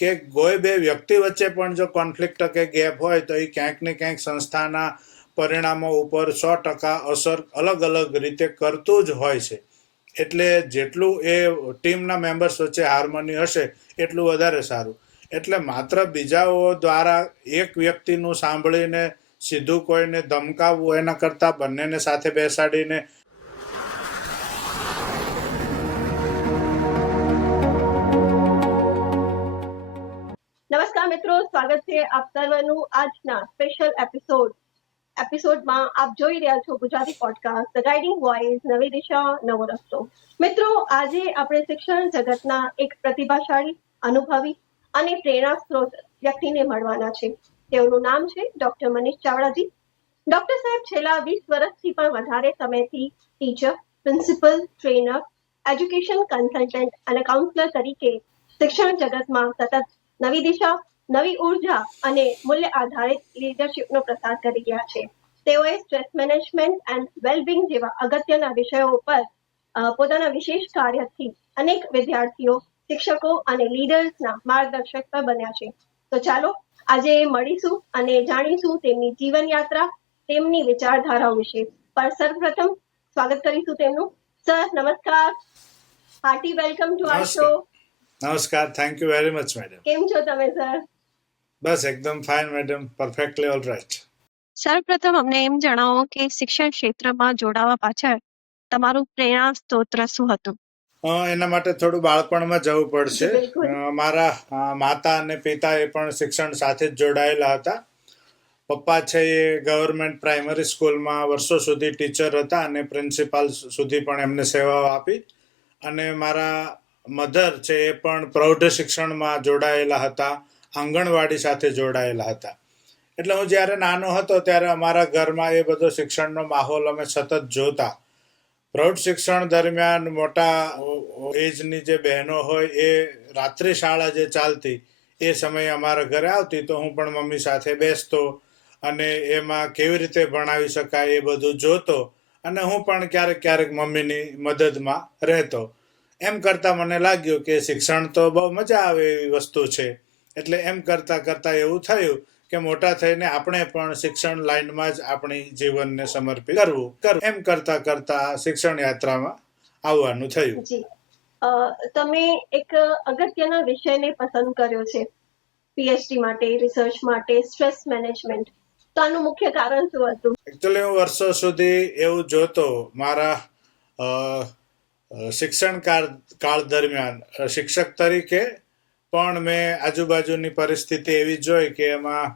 કે કોઈ બે વ્યક્તિ વચ્ચે પણ જો કોન્ફ્લિક્ટ કે ગેપ હોય તો એ ક્યાંક ને ક્યાંક સંસ્થાના પરિણામો ઉપર 100% અસર અલગ અલગ રીતે કરતું જ હોય છે. એટલે જેટલું એ ટીમના મેમ્બર્સ વચ્ચે હાર્મોની હશે એટલું વધારે સારું. એટલે માત્ર બીજાઓ દ્વારા એક વ્યક્તિનું સાંભળીને સીધું કોઈને ધમકાવવું એના કરતાં બંનેને સાથે બેસાડીને નમસ્કાર મિત્રો, સ્વાગત છે આપ સર્વનું આજના સ્પેશિયલ એપિસોડમાં. આપ જોઈ રહ્યા છો Gujarati podcast the guiding voice, નવી દિશા નવો રસ્તો. મિત્રો, આજે આપણે શિક્ષણ જગતના એક પ્રતિભાશાળી, અનુભવી અને પ્રેરણા સ્ત્રોત વ્યક્તિને મળવાના છે. તેઓનું નામ છે ડોક્ટર મનીષ ચાવડાજી. ડોક્ટર સાહેબ છેલ્લા 20 વર્ષથી પણ વધારે સમયથી teacher, principal, trainer, education consultant અને કાઉન્સલર તરીકે શિક્ષણ જગતમાં સતત નવી દિશા, નવી ઉર્જા અને મૂલ્ય આધારિત લીડરશિપનો પ્રસાર કરી રહ્યા છે. તેઓએ સ્ટ્રેસ મેનેજમેન્ટ એન્ડ વેલબિંગ જેવા અગત્યના વિષયો પર પોતાના વિશેષ કાર્યથી અનેક વિદ્યાર્થીઓ, શિક્ષકો અને લીડર્સના માર્ગદર્શક પર બન્યા છે. તો ચાલો આજે મળીશું અને જાણીશું તેમની જીવન યાત્રા, તેમની વિચારધારાઓ વિશે. પર સર્વપ્રથમ સ્વાગત કરીશું તેમનું. સર, નમસ્કાર. Hearty welcome to our show. નમસ્કાર. Thank you very much madam. કેમ છો તમે સર? બસ એકદમ fine madam, perfectly all right. સર્વપ્રથમ અમને એમ જણાવો કે શિક્ષણ ક્ષેત્રમાં જોડાવા પાછળ તમારું પ્રેરણા સ્ત્રોત શું હતું? એના માટે થોડું બાળપણમાં જવું પડશે. મારા માતા અને પિતા એ પણ શિક્ષણ સાથે જ જોડાયેલા હતા. પપ્પા છે એ ગવર્મેન્ટ પ્રાઇમરી સ્કૂલમાં વર્ષો સુધી ટીચર હતા અને પ્રિન્સિપાલ સુધી પણ એમને સેવાઓ આપી. અને મારા મધર છે એ પણ પ્રૌઢ શિક્ષણમાં જોડાયેલા હતા, આંગણવાડી સાથે જોડાયેલા હતા. એટલે હું જ્યારે નાનો હતો ત્યારે અમારા ઘરમાં એ બધો શિક્ષણનો માહોલ અમે સતત જોતા. પ્રૌઢ શિક્ષણ દરમિયાન મોટા એજની જે બહેનો હોય એ રાત્રિ શાળા જે ચાલતી એ સમયે અમારા ઘરે આવતી તો હું પણ મમ્મી સાથે બેસતો અને એમાં કેવી રીતે ભણાવી શકાય એ બધું જોતો અને હું પણ ક્યારેક ક્યારેક મમ્મીની મદદમાં રહેતો. એમ કરતાં મને લાગ્યું કે શિક્ષણ તો બહુ મજા આવે એવી વસ્તુ છે. એટલે એમ કરતાં કરતાં એવું થયું કે મોટા થઈને આપણે પણ શિક્ષણ લાઈનમાં જ આપણી જીવનને સમર્પિત કરવું. એમ કરતાં કરતાં શિક્ષણ યાત્રામાં આવવાનું થયું. તમે એક અગત્યના વિષયને પસંદ કર્યો છે પીએચડી માટે, રિસર્ચ માટે, સ્ટ્રેસ મેનેજમેન્ટ. તો આનું મુખ્ય કારણ શું હતું? એકચ્યુઅલી હું વર્ષો સુધી એવું જોતો મારા શિક્ષણ કાળ દરમિયાન શિક્ષક તરીકે પણ મેં આજુબાજુની પરિસ્થિતિ એવી જોઈ કે એમાં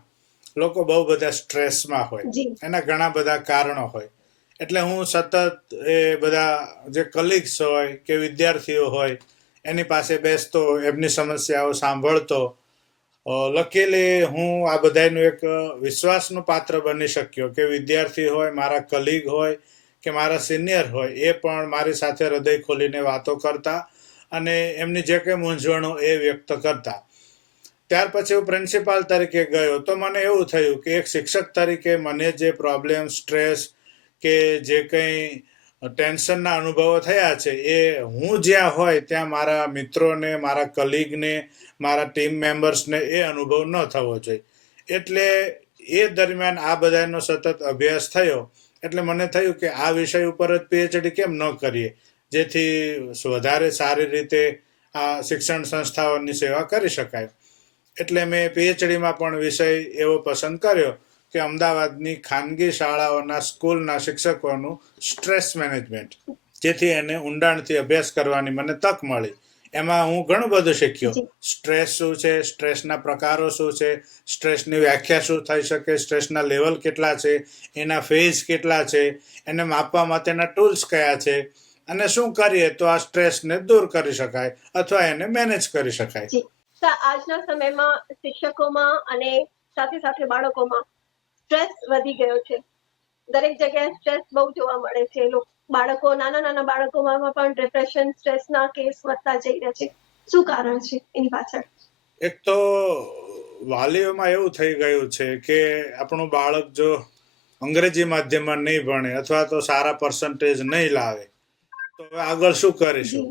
લોકો બહુ બધા સ્ટ્રેસમાં હોય. એના ઘણા બધા કારણો હોય. એટલે હું સતત એ બધા જે કલીગ્સ હોય કે વિદ્યાર્થીઓ હોય એની પાસે બેસતો, એમની સમસ્યાઓ સાંભળતો. લકીલી હું આ બધાનું એક વિશ્વાસનું પાત્ર બની શક્યો કે વિદ્યાર્થી હોય, મારા કલીગ હોય કે મારા સિનિયર હોય એ પણ મારી સાથે હૃદય ખોલીને વાતો કરતા અને એમની જે કંઈ મૂંઝવણો એ વ્યક્ત કરતા. ત્યાર પછી હું પ્રિન્સિપાલ તરીકે ગયો તો મને એવું થયું કે એક શિક્ષક તરીકે મને જે પ્રોબ્લેમ, સ્ટ્રેસ કે જે કંઈ ટેન્શનના અનુભવો થયા છે એ હું જ્યાં હોય ત્યાં મારા મિત્રોને, મારા કલીગને, મારા ટીમ મેમ્બર્સને એ અનુભવ ન થવો જોઈએ. એટલે એ દરમિયાન આ બધાનો સતત અભ્યાસ થયો. એટલે મને થયું કે આ વિષય ઉપર જ પીએચડી કેમ ન કરીએ, જેથી વધારે સારી રીતે આ શિક્ષણ સંસ્થાઓની સેવા કરી શકાય. એટલે મેં પીએચડીમાં પણ વિષય એવો પસંદ કર્યો કે અમદાવાદની ખાનગી શાળાઓના સ્કૂલના શિક્ષકોનું સ્ટ્રેસ મેનેજમેન્ટ, જેથી એને ઊંડાણથી અભ્યાસ કરવાની મને તક મળી. એમાં હું ઘણું બધું શીખ્યો. સ્ટ્રેસ શું છે, સ્ટ્રેસના પ્રકારો શું છે, સ્ટ્રેસની વ્યાખ્યા શું થઈ શકે, સ્ટ્રેસના લેવલ કેટલા છે, એના ફેઝ કેટલા છે, એને માપવા માટેના ટૂલ્સ કયા છે અને શું કરીએ તો આ સ્ટ્રેસને દૂર કરી શકાય અથવા એને મેનેજ કરી શકાય. આજના સમયમાં શિક્ષકોમાં અને સાથે સાથે બાળકોમાં સ્ટ્રેસ વધી ગયો છે. દરેક જગ્યાએ સ્ટ્રેસ બહુ જોવા મળે છે. બાળકો, નાના બાળકોમાં પણ ડિપ્રેશન, સ્ટ્રેસના કેસ વધતા જઈ રહ્યા છે. શું કારણ છે એની પાછળ? એક તો વાલીઓમાં એવું થઈ ગયું છે કે આપણું બાળક જો અંગ્રેજી માધ્યમમાં નહીં ભણે અથવા તો સારા પર્સન્ટેજ નહીં લાવે તો આગળ શું કરીશું.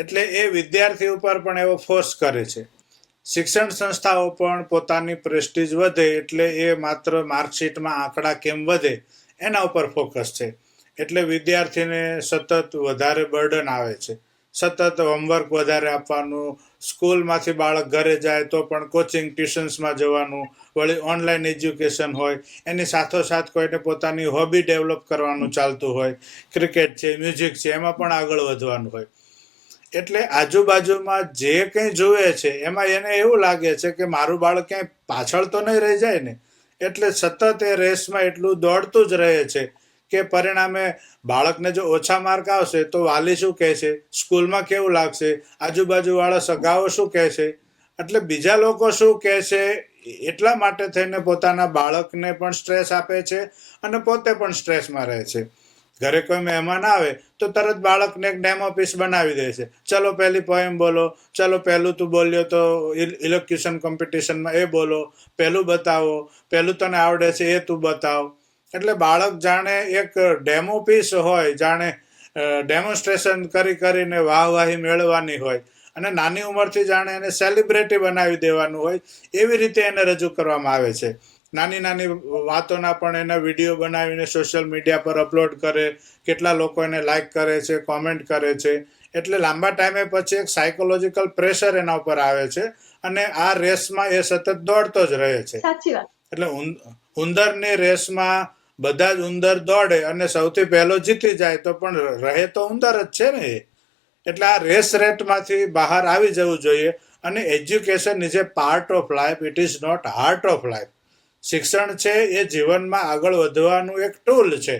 એટલે એ વિદ્યાર્થી ઉપર પણ એવો ફોર્સ કરે છે. શિક્ષણ સંસ્થાઓ પણ પોતાની પ્રેસ્ટીજ વધે એટલે એ માત્ર માર્કશીટમાં આંકડા કેમ વધે એના ઉપર ફોકસ છે. એટલે વિદ્યાર્થીને સતત વધારે બર્ડન આવે છે, સતત હોમવર્ક વધારે આપવાનું, સ્કૂલમાંથી બાળક ઘરે જાય તો પણ કોચિંગ ટ્યુશન્સમાં જવાનું, વળી ઓનલાઈન એજ્યુકેશન હોય, એની સાથોસાથ કોઈને પોતાની હોબી ડેવલપ કરવાનું ચાલતું હોય, ક્રિકેટ છે, મ્યુઝિક છે, એમાં પણ આગળ વધવાનું હોય. એટલે આજુબાજુમાં જે કંઈ જુએ છે એમાં એને એવું લાગે છે કે મારું બાળક ક્યાંય પાછળ તો નહીં રહી જાય ને, એટલે સતત એ રેસમાં એટલું દોડતું જ રહે છે કે પરિણામે બાળકને જો ઓછા માર્ક આવશે તો વાલી શું કહેશે, સ્કૂલમાં કેવું લાગશે, આજુબાજુવાળા સગાઓ શું કહેશે, એટલે બીજા લોકો શું કહેશે, એટલા માટે થઈને પોતાના બાળકને પણ સ્ટ્રેસ આપે છે અને પોતે પણ સ્ટ્રેસમાં રહે છે. ઘરે કોઈ મહેમાન આવે તો તરત બાળકને એક ડેમો પીસ બનાવી દે છે, ચલો પહેલી પોએમ બોલો, ચલો પહેલું તું બોલ્યો તો ઇલોક્યુશન કોમ્પિટિશનમાં એ બોલો, પહેલું બતાવો, પહેલું તને આવડે છે એ તું બતાવ. એટલે બાળક જાણે એક ડેમો પીસ હોય, જાણે ડેમોન્સ્ટ્રેશન કરીને વાહવાહી મેળવવાની હોય અને નાની ઉંમરથી જાણે એને સેલિબ્રિટી બનાવી દેવાનું હોય એવી રીતે એને રજૂ કરવામાં આવે છે. નાની નાની વાતોના પણ એના વિડીયો બનાવીને સોશિયલ મીડિયા પર અપલોડ કરે, કેટલા લોકો એને લાઈક કરે છે, કોમેન્ટ કરે છે. એટલે લાંબા ટાઈમે પછી એક સાયકોલોજીકલ પ્રેશર એના ઉપર આવે છે અને આ રેસમાં એ સતત દોડતો જ રહે છે. સાચી વાત. એટલે ઉંદરની રેસમાં બધા જ ઉંદર દોડે અને સૌથી પહેલો જીતી જાય તો પણ રહે તો ઉંદર જ છે ને એ. એટલે આ રેસ રેટમાંથી બહાર આવી જવું જોઈએ અને education is a part of life, it is not heart of life. શિક્ષણ છે એ જીવનમાં આગળ વધવાનું એક ટૂલ છે,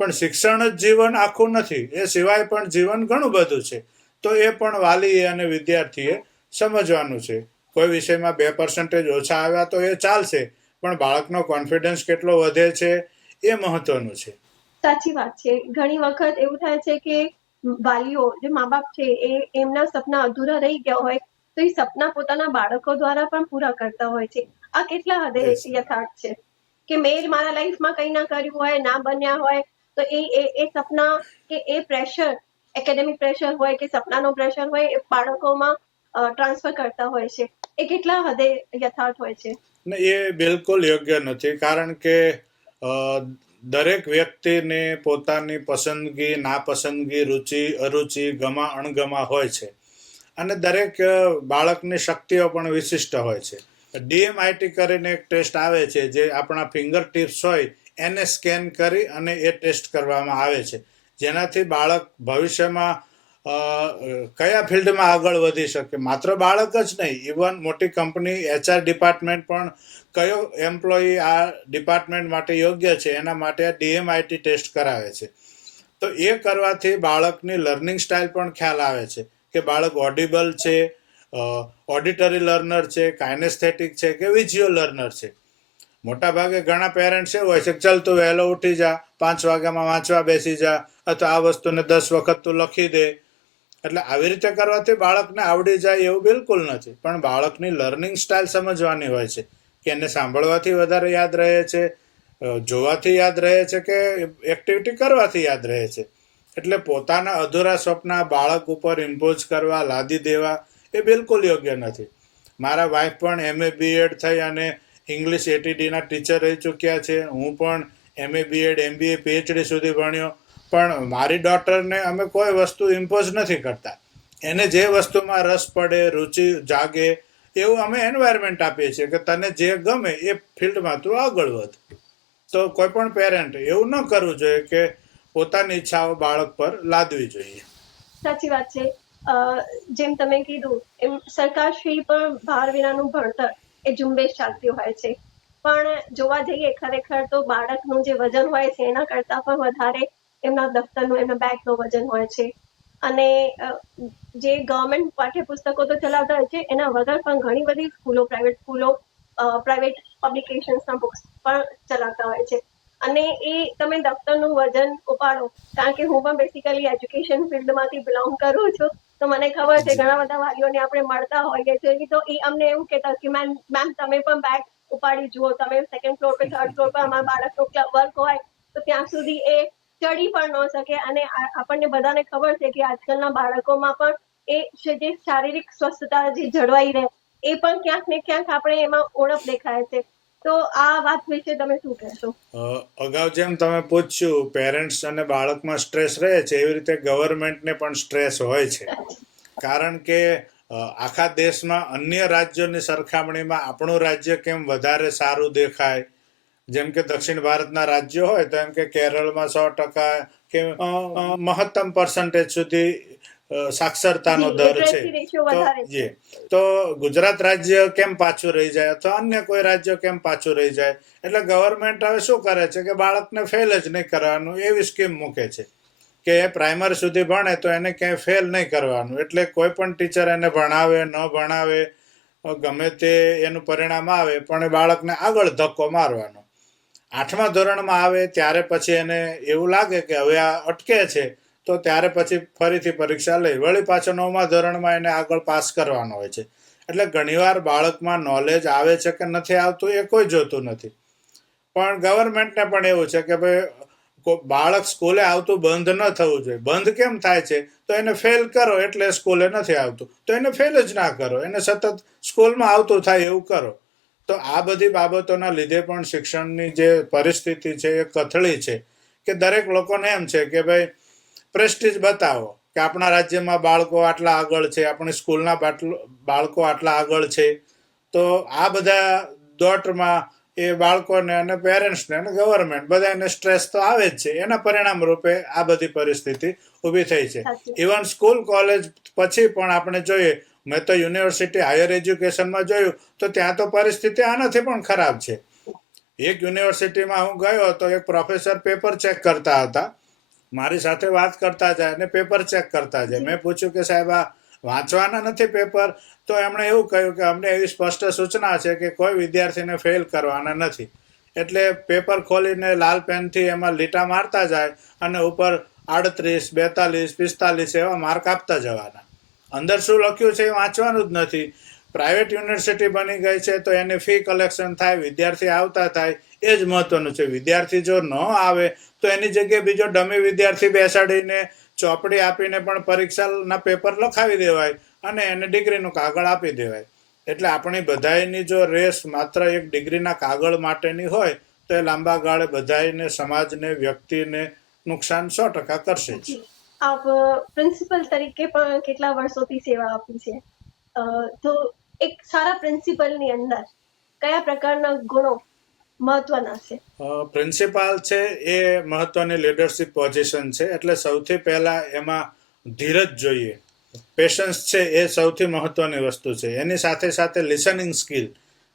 પણ શિક્ષણ જ જીવન આખું નથી, એ સિવાય પણ જીવન ઘણું બધું છે. તો એ પણ વાલીએ અને વિદ્યાર્થીએ સમજવાનું છે. કોઈ વિષયમાં 2% ઓછા આવ્યા તો એ ચાલશે, પણ બાળકનો કોન્ફિડન્સ કેટલો વધે છે એ મહત્વનું છે. સાચી વાત છે. ઘણી વખત એવું થાય છે કે વાલીઓ, જે મા બાપ છે, એ એમના સપના અધૂરા રહી ગયા હોય તો એ સપના પોતાના બાળકો દ્વારા પણ પૂરા કરતા હોય છે. આ કેટલા હદે યથાર્થ છે કે મેં મારા લાઈફમાં કંઈ ના કર્યું હોય, ના બન્યા હોય તો એ સપના કે એ પ્રેશર, એકેડેમિક પ્રેશર હોય કે સપનાનો પ્રેશર હોય, એ બાળકોમાં ટ્રાન્સફર કરતા હોય છે. એ કેટલા હદે યથાર્થ હોય છે? ને એ બિલકુલ યોગ્ય નથી, કારણ કે દરેક વ્યક્તિને પોતાની પસંદગી, નાપસંદગી, રુચિ અરુચિ, ગમા અણગમા હોય છે અને દરેક બાળકની શક્તિઓ પણ વિશિષ્ટ હોય છે. DMIT કરીને એક ટેસ્ટ આવે છે જે આપણા ફિંગર ટિપ્સ હોય એને સ્કેન કરી અને એ ટેસ્ટ કરવામાં આવે છે, જેનાથી બાળક ભવિષ્યમાં કયા ફિલ્ડમાં આગળ વધી શકે. માત્ર બાળક જ નહીં, ઇવન મોટી કંપની, HR ડિપાર્ટમેન્ટ પણ કયો એમ્પ્લોયી આ ડિપાર્ટમેન્ટ માટે યોગ્ય છે એના માટે આ DMIT ટેસ્ટ કરાવે છે. તો એ કરવાથી બાળકની લર્નિંગ સ્ટાઇલ પણ ખ્યાલ આવે છે કે બાળક ઓડિબલ છે, ઓડિટરી લર્નર છે, કાઇનેસ્થેટિક છે કે વિઝ્યુઅલ લર્નર છે. મોટાભાગે ઘણા પેરેન્ટ્સ એવું હોય છે કે ચાલ તું વહેલો ઉઠી જા, 5 વાગ્યામાં વાંચવા બેસી જા, અથવા આ વસ્તુને 10 વખત તું લખી દે. એટલે આવી રીતે કરવાથી બાળકને આવડી જાય એવું બિલકુલ નથી, પણ બાળકની લર્નિંગ સ્ટાઇલ સમજવાની હોય છે કે એને સાંભળવાથી વધારે યાદ રહે છે, જોવાથી યાદ રહે છે કે એક્ટિવિટી કરવાથી યાદ રહે છે. એટલે પોતાના અધૂરા સપના બાળક ઉપર ઇમ્પોઝ કરવા, લાદી દેવા એ બિલકુલ યોગ્ય નથી. મારા વાઈફ પણ MA BEd થઈ અને ઇંગ્લિશ ATDના ટીચર રહી ચૂક્યા છે. હું પણ MA BEd MBA PhD સુધી ભણ્યો, પણ મારી ડોટરને અમે કોઈ વસ્તુ ઇમ્પોઝ નથી કરતા. એને જે વસ્તુમાં રસ પડે, રુચિ જાગે એવું અમે એન્વાયરમેન્ટ આપીએ છીએ કે તને જે ગમે એ ફિલ્ડમાં તું આગળ વધ. તો કોઈ પણ પેરેન્ટ એવું ન કરવું જોઈએ કે પોતાની ઈચ્છાઓ બાળક પર લાદવી જોઈએ. સાચી વાત છે. જેમ તમે કીધું એમ સરકારશ્રી પણ ભાર વિનાનું ભણતર એ ઝુંબેશ ચાલતી હોય છે, પણ જોવા જઈએ ખરેખર તો બાળકનું જે વજન હોય છે એના કરતા પણ વધારે એમના દફતરનું, એમના બેગનું વજન હોય છે. અને જે ગવર્મેન્ટ પાઠ્યપુસ્તકો તો ચલાવતા હોય છે, એના વગર પણ ઘણી બધી સ્કૂલો, પ્રાઇવેટ સ્કૂલો, પ્રાઇવેટ પબ્લિકેશન્સના બુક્સ પણ ચલાવતા હોય છે. અને એ તમે દફતરનું વજન ઉપાડો, કારણ કે હું પણ બેસિકલી એજ્યુકેશન ફિલ્ડમાંથી બિલોંગ કરું છું, તો મને ખબર છે ઘણા બધા વાલીઓને આપણે મળતા હોઈએ છીએ તો એ અમને એવું કહેતા કે મેમ તમે પણ બેગ ઉપાડી જુઓ, તમે સેકન્ડ ફ્લોર પર, થર્ડ ફ્લોર પર અમારા બાળકનો વર્ક હોય તો ત્યાં સુધી એ ચડી પણ ન શકે. અને આપણને બધાને ખબર છે કે આજકાલના બાળકોમાં પણ એ જે શારીરિક સ્વસ્થતા જે જળવાઈ રહે એ પણ ક્યાંક ને ક્યાંક આપણે એમાં ઓળખ દેખાય છે. તો આ વાત વિશે તમે શું કહેશો? અગાઉ જેમ તમે પૂછ્યું પેરેન્ટ્સ અને બાળકમાં સ્ટ્રેસ રહે છે, એવી રીતે ગવર્મેન્ટને પણ સ્ટ્રેસ હોય છે. કારણ કે આખા દેશમાં અન્ય રાજ્યોની સરખામણીમાં આપણું રાજ્ય કેમ વધારે સારું દેખાય. જેમ કે દક્ષિણ ભારતના રાજ્યો હોય તો એમ કે કેરળમાં 100% કે મહત્તમ પર્સન્ટેજ સુધી સાક્ષરતાનો દર છે. તો ગુજરાત રાજ્ય કેમ પાછું રહી જાય અથવા અન્ય કોઈ રાજ્ય કેમ પાછું રહી જાય. એટલે ગવર્મેન્ટ હવે શું કરે છે કે બાળકને ફેલ જ નહીં કરવાનું એવી સ્કીમ મૂકે છે કે પ્રાઇમરી સુધી ભણે તો એને ક્યાંય ફેલ નહીં કરવાનું. એટલે કોઈ પણ ટીચર એને ભણાવે ન ભણાવે ગમે તે એનું પરિણામ આવે પણ એ બાળકને આગળ ધક્કો મારવાનો. 8મા ધોરણમાં આવે ત્યારે પછી એને એવું લાગે કે હવે આ અટકે છે તો ત્યારે પછી ફરીથી પરીક્ષા લઈ વળી પાછો 9મા ધોરણમાં એને આગળ પાસ કરવાનો હોય છે. એટલે ઘણીવાર બાળકમાં નોલેજ આવે છે કે નથી આવતું એ કોઈ જોતું નથી. પણ ગવર્મેન્ટને પણ એવું છે કે ભાઈ બાળક સ્કૂલે આવતું બંધ ન થવું જોઈએ. બંધ કેમ થાય છે તો એને ફેલ કરો એટલે સ્કૂલે નથી આવતું તો એને ફેલ જ ના કરો, એને સતત સ્કૂલમાં આવતું થાય એવું કરો. તો આ બધી બાબતોના લીધે પણ શિક્ષણની જે પરિસ્થિતિ છે એ કથળી છે કે દરેક લોકોને એમ છે કે ભાઈ પ્રેસ્ટીજ બતાવો કે આપણા રાજ્યમાં બાળકો આટલા આગળ છે, આપણી સ્કૂલના બાળકો આટલા આગળ છે. તો આ બધા દોટમાં એ બાળકોને અને પેરેન્ટ્સને અને ગવર્મેન્ટ બધાને સ્ટ્રેસ તો આવે જ છે. એના પરિણામ રૂપે આ બધી પરિસ્થિતિ ઊભી થઈ છે. ઇવન સ્કૂલ કોલેજ પછી પણ આપણે જોઈએ, મેં તો યુનિવર્સિટી હાયર એજ્યુકેશનમાં જોયું તો ત્યાં તો પરિસ્થિતિ આનાથી પણ ખરાબ છે. એક યુનિવર્સિટીમાં હું ગયો તો એક પ્રોફેસર પેપર ચેક કરતા હતા, મારી સાથે વાત કરતા જાય અને પેપર ચેક કરતા જાય. મેં પૂછ્યું કે સાહેબ આ વાંચવાના નથી પેપર? તો એમણે એવું કહ્યું કે અમને એવી સ્પષ્ટ સૂચના છે કે કોઈ વિદ્યાર્થીને ફેલ કરવાના નથી. એટલે પેપર ખોલીને લાલ પેનથી એમાં લીટા મારતા જાય અને ઉપર 38, 42, 45 એવા માર્ક આપતા જવાના. અંદર શું લખ્યું છે એ વાંચવાનું જ નથી. પ્રાઇવેટ યુનિવર્સિટી બની ગઈ છે તો એની ફી કલેક્શન થાય, વિદ્યાર્થી આવતા થાય, એ જ મહત્વનું છે. વિદ્યાર્થી જો ન આવે તો એની જગ્યાએ બીજો ડમી વિદ્યાર્થી બેસાડીને ચોપડી આપીને પણ પરીક્ષાના પેપર લખાવી દેવાય અને એને ડિગ્રીનું કાગળ આપી દેવાય. એટલે આપણી બધાયની જો રેસ માત્ર એક ડિગ્રીના કાગળ માટેની હોય તો એ લાંબા ગાળે બધાયને, સમાજને, વ્યક્તિને નુકસાન 100% કરશે જ. આપ પ્રિન્સિપલ તરીકે પણ કેટલા વર્ષોથી સેવા આપી છે, તો એક સારા પ્રિન્સિપલની અંદર કયા પ્રકારના ગુણો મહત્વના છે? પ્રિન્સિપાલ છે એ મહત્વની લીડરશિપ પોઝિશન છે. એટલે સૌથી પહેલા એમાં ધીરજ જોઈએ, પેશન્સ છે એ સૌથી મહત્વની વસ્તુ છે. એની સાથે સાથે લિસનિંગ સ્કિલ.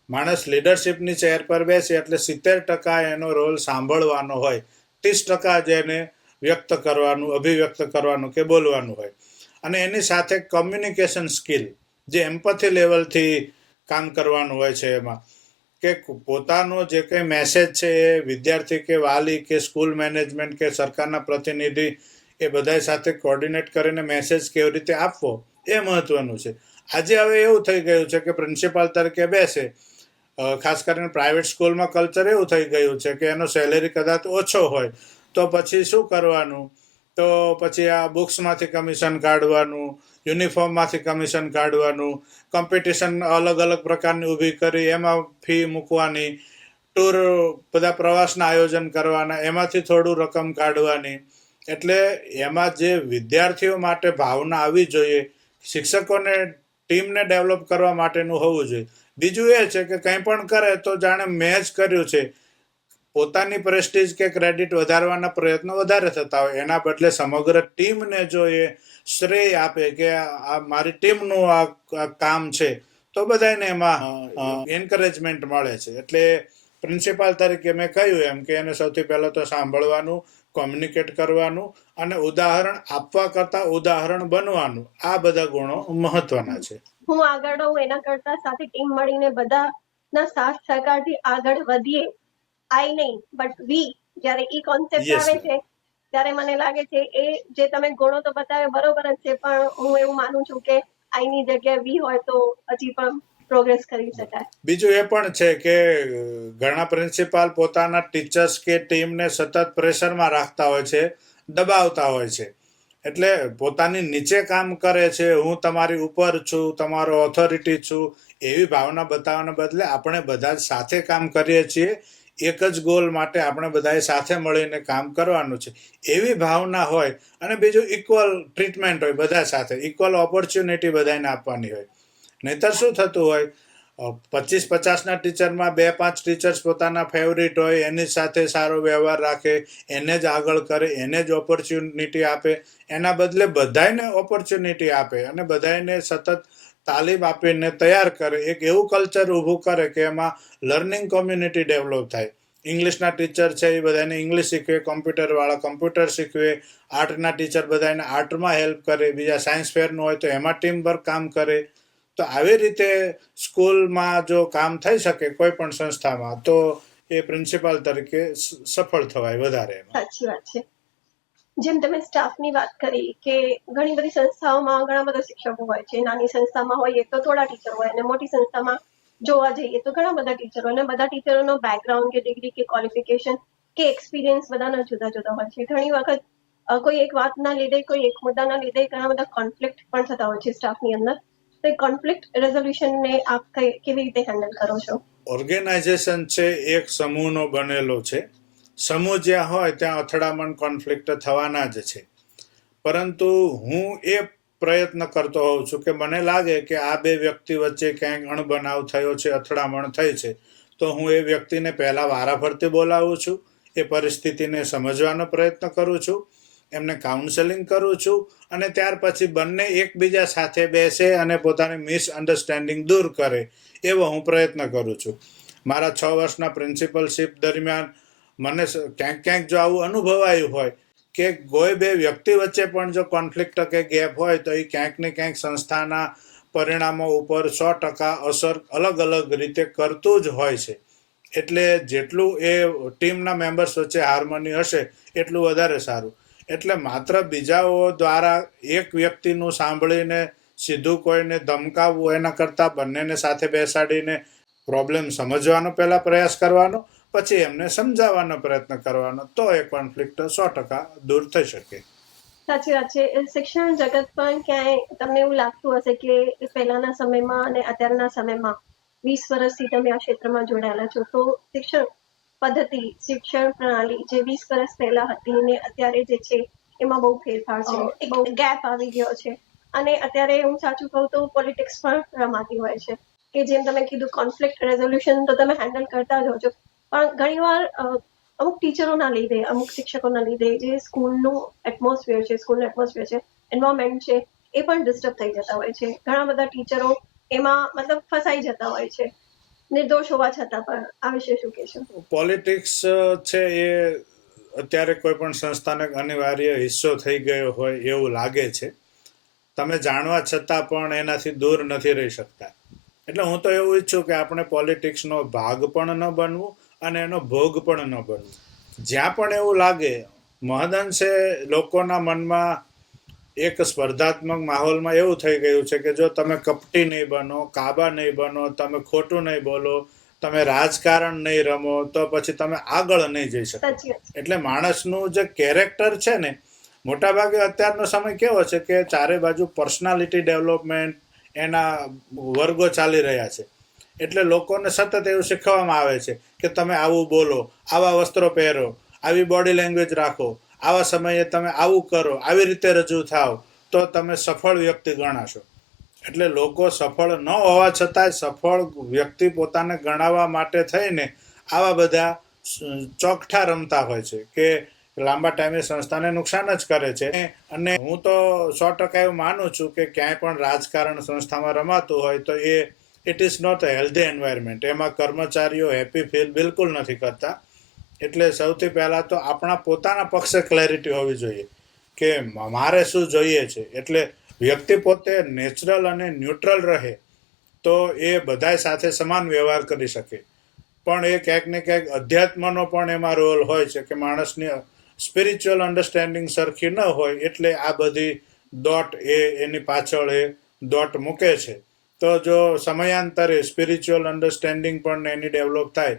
માણસ લીડરશિપની ચેર પર બેસે એટલે 70% એનો રોલ સાંભળવાનો હોય, 30% જ એને વ્યક્ત કરવાનું, અભિવ્યક્ત કરવાનું કે બોલવાનું હોય. અને એની સાથે કમ્યુનિકેશન સ્કિલ, જે એમ્પથી લેવલથી કામ કરવાનું હોય છે એમાં કે પોતાનો જે કંઈ મેસેજ છે એ વિદ્યાર્થી કે વાલી કે સ્કૂલ મેનેજમેન્ટ કે સરકારના પ્રતિનિધિ એ બધા સાથે કોર્ડિનેટ કરીને મેસેજ કેવી રીતે આપવો એ મહત્વનું છે. આજે હવે એવું થઈ ગયું છે કે પ્રિન્સિપાલ તરીકે બેસે, ખાસ કરીને પ્રાઇવેટ સ્કૂલમાં કલ્ચર એવું થઈ ગયું છે કે એનો સેલેરી કદાચ ઓછો હોય તો પછી શું કરવાનું, તો પછી આ બુક્સમાંથી કમિશન કાઢવાનું, યુનિફોર્મમાંથી કમિશન કાઢવાનું, કોમ્પિટિશન અલગ અલગ પ્રકારની ઊભી કરી એમાં ફી મૂકવાની, ટૂર બધા પ્રવાસના આયોજન કરવાના એમાંથી થોડું રકમ કાઢવાની. એટલે એમાં જે વિદ્યાર્થીઓ માટે ભાવના આવવી જોઈએ, શિક્ષકોને ટીમને ડેવલપ કરવા માટેનું હોવું જોઈએ. બીજું એ છે કે કંઈ પણ કરે તો જાણે મેં જ કર્યું છે, પોતાની પ્રેસ્ટીજ કે ક્રેડિટ વધારવાના પ્રયત્નો વધારે થતા હોય. એના બદલે સમગ્ર ટીમને જો એ શ્રેય આપે કે આ મારી ટીમનું આ કામ છે તો બધાને એમાં એન્કરેજમેન્ટ મળે છે. એટલે પ્રિન્સિપાલ તરીકે મેં કહ્યું એમ કે એને સૌથી પહેલાં તો સાંભળવાનું, કોમ્યુનિકેટ કરવાનું અને ઉદાહરણ આપવા કરતાં ઉદાહરણ બનવાનું, આ બધા ગુણો મહત્વના છે. હું આગળ રહું એના કરતા સાથે ટીમ મળીને બધાના સાથ સહકારથી આગળ વધીએ. આઈ નહીં બટ વી, જ્યારે ઈ કોન્સેપ્ટ આવે છે ત્યારે મને લાગે છે એ જે તમે ગુણો તો બતાવ્યા બરોબર જ છે, પણ હું એવું માનું છું કે આઈની જગ્યાએ વી હોય તો હજી પણ પ્રોગ્રેસ કરી શકાય. બીજું એ પણ છે કે ઘણા પ્રિન્સિપાલ પોતાના ટીચર્સ કે ટીમને સતત પ્રેશરમાં રાખતા હોય છે, દબાવતા હોય છે. એટલે પોતાની નીચે કામ કરે છે, હું તમારી ઉપર છું, તમારો ઓથોરિટી છું, એવી ભાવના બતાવવાના બદલે આપણે બધા જ સાથે કામ કરીએ છીએ, એક જ ગોલ માટે આપણે બધાએ સાથે મળીને કામ કરવાનું છે, એવી ભાવના હોય. અને બીજું ઇક્વલ ટ્રીટમેન્ટ હોય, બધા સાથે ઇક્વલ ઓપોર્ચ્યુનિટી બધાને આપવાની હોય. નહીતર શું થતું હોય, 25-50ના ટીચરમાં 2-5 ટીચર્સ પોતાના ફેવરિટ હોય, એની સાથે સારો વ્યવહાર રાખે, એને જ આગળ કરે, એને જ ઓપોર્ચ્યુનિટી આપે. એના બદલે બધાને ઓપોર્ચ્યુનિટી આપે અને બધાને સતત તાલીમ આપીને તૈયાર કરે. એક એવું કલ્ચર ઊભું કરે કે એમાં લર્નિંગ કોમ્યુનિટી ડેવલપ થાય. ઇંગ્લિશના ટીચર છે એ બધાને ઇંગ્લિશ શીખવે, કોમ્પ્યુટરવાળા કોમ્પ્યુટર શીખવે, આર્ટના ટીચર બધાને આર્ટમાં હેલ્પ કરે, બીજા સાયન્સ ફેરનું હોય તો એમાં ટીમ વર્ક કામ કરે. તો આવી રીતે સ્કૂલમાં જો કામ થઈ શકે કોઈ પણ સંસ્થામાં, તો એ પ્રિન્સિપાલ તરીકે સફળ થવાય વધારે. સાચી વાત છે. જેમ તમે સ્ટાફની વાત કરી કે ઘણી બધી સંસ્થાઓમાં ઘણા બધા શિક્ષકો હોય છે. નાની સંસ્થામાં હોય તો થોડા ટીચર હોય, અને મોટી સંસ્થામાં જોવા જઈએ તો ઘણા બધા ટીચરો, અને બધા ટીચરોનો બેકગ્રાઉન્ડ કે ડિગ્રી કે ક્વોલિફિકેશન કે એક્સપિરિયન્સ બધાના જુદા જુદા હોય છે. ઘણી વખત કોઈ એક વાતના લીધે, કોઈ એક મુદ્દાના લીધે ઘણા બધા કોન્ફ્લિક્ટ પણ થતા હોય છે સ્ટાફની અંદર. તો કોન્ફ્લિક્ટ રેઝોલ્યુશનને આપ કેવી રીતે હેન્ડલ કરો છો? ઓર્ગેનાઇઝેશન છે એક સમૂહનો બનેલો છે. સમૂહ જ્યાં હોય ત્યાં અથડામણ, કોન્ફ્લિક્ટ થવાના જ છે. પરંતુ હું એ પ્રયત્ન કરતો હોઉં છું કે મને લાગે કે આ બે વ્યક્તિ વચ્ચે ક્યાંક અણબનાવ થયો છે, અથડામણ થઈ છે, તો હું એ વ્યક્તિને પહેલા વારાફરતી બોલાવું છું, એ પરિસ્થિતિને સમજવાનો પ્રયત્ન કરું છું, એમને કાઉન્સેલિંગ કરું છું, અને ત્યાર પછી બંને એકબીજા સાથે બેસે અને પોતાની મિસઅન્ડરસ્ટેન્ડિંગ દૂર કરે એવો હું પ્રયત્ન કરું છું. મારા 6 વર્ષના પ્રિન્સિપલશીપ દરમિયાન મને ક્યાંક જો આવું અનુભવાયું હોય કે કોઈ બે વ્યક્તિ વચ્ચે પણ જો કોન્ફ્લિક્ટ કે ગેપ હોય તો એ ક્યાંક ને ક્યાંક સંસ્થાના પરિણામો ઉપર 100% અસર અલગ અલગ રીતે કરતું જ હોય છે. એટલે જેટલું એ ટીમના મેમ્બર્સ વચ્ચે હાર્મોની હશે એટલું વધારે સારું. એટલે માત્ર બીજાઓ દ્વારા એક વ્યક્તિનું સાંભળીને સીધું કોઈને ધમકાવવું એના કરતાં બંનેને સાથે બેસાડીને પ્રોબ્લેમ સમજવાનો પહેલા પ્રયાસ કરવાનો, પછી એમને સમજાવવાનો પ્રયત્ન કરવાનો, તો એ કોન્ફ્લિક્ટ 100% દૂર થઈ શકે. સાચી વાત છે. શિક્ષણ જગત પણ ક્યાંય તમને એવું લાગતું હશે કે પહેલાના સમયમાં અને અત્યારના સમયમાં 20 વર્ષથી તમે આ ક્ષેત્રમાં જોડાયેલા છો, તો શિક્ષણ પદ્ધતિ, શિક્ષણ પ્રણાલી જે 20 વર્ષ પહેલા હતી ને અત્યારે જે છે એમાં બહુ ફેરફાર છે, બહુ ગેપ આવી ગયો છે. અને અત્યારે હું સાચું કહું તો પોલિટિક્સ પણ રમાતી હોય છે, કે જેમ તમે કીધું કોન્ફ્લિક્ટ રેઝોલ્યુશન તો તમે હેન્ડલ કરતા જ હો છો, પણ ઘણીવાર અમુક ટીચરોના લીધે, અમુક શિક્ષકોના લીધે જે સ્કૂલનું એટમોસ્ફિયર છે, એન્વાયરમેન્ટ છે, એ પણ ડિસ્ટર્બ થઈ જતા હોય છે. ઘણા બધા ટીચરો એમાં મતલબ ફસાઈ જતા હોય છે, નિર્દોષ હોવા છતાં પણ. આ વિશે શું કહેશો? પોલિટિક્સ છે એ અત્યારે કોઈ પણ સંસ્થાનો અનિવાર્ય હિસ્સો થઈ ગયો હોય એવું લાગે છે. તમે જાણવા છતાં પણ એનાથી દૂર નથી રહી શકતા. એટલે હું તો એવું ઈચ્છું કે આપણે પોલિટિક્સનો ભાગ પણ ન બનવું અને એનો ભોગ પણ ન બનવું. જ્યાં પણ એવું લાગે, મહદઅંશે લોકોના મનમાં એક સ્પર્ધાત્મક માહોલમાં એવું થઈ ગયું છે કે જો તમે કપટી નહીં બનો, કાબા નહીં બનો, તમે ખોટું નહીં બોલો, તમે રાજકારણ નહીં રમો, તો પછી તમે આગળ નહીં જઈ શકો. એટલે માણસનું જે કેરેક્ટર છે ને, મોટાભાગે અત્યારનો સમય કેવો છે કે ચારે બાજુ પર્સનાલિટી ડેવલપમેન્ટ એના વર્ગો ચાલી રહ્યા છે. એટલે લોકોને સતત એવું શીખવવામાં આવે છે કે તમે આવું બોલો, આવા વસ્ત્રો પહેરો, આવી બોડી લેંગ્વેજ રાખો, આવા સમયે તમે આવું કરો, આવી રીતે રજૂ થાવ તો તમે સફળ વ્યક્તિ ગણાશો. એટલે લોકો સફળ ન હોવા છતાંય સફળ વ્યક્તિ પોતાને ગણાવવા માટે થઈને આવા બધા ચોકઠા રમતા હોય છે કે લાંબા ટાઈમે સંસ્થાને નુકસાન જ કરે છે. અને હું તો 100% એવું માનું છું કે ક્યાંય પણ રાજકારણ સંસ્થામાં રમાતું હોય તો it is not a healthy environment. એમાં કર્મચારીઓ હેપી ફીલ બિલકુલ નથી કરતા. એટલે સૌથી પહેલાં તો આપણા પોતાના પક્ષે ક્લેરિટી હોવી જોઈએ કે મારે શું જોઈએ છે. એટલે વ્યક્તિ પોતે નેચરલ અને ન્યુટ્રલ રહે તો એ બધાય સાથે સમાન વ્યવહાર કરી શકે. પણ એ ક્યાંક ને ક્યાંક અધ્યાત્મનો પણ એમાં રોલ હોય છે કે માણસની સ્પિરિચ્યુઅલ અન્ડરસ્ટેન્ડિંગ સરખી ન હોય એટલે આ બધી દોટ એની પાછળ એ દોટ મૂકે છે. તો જો સમયાંતરે સ્પિરિચ્યુઅલ અન્ડરસ્ટેન્ડિંગ પણ એની ડેવલપ થાય.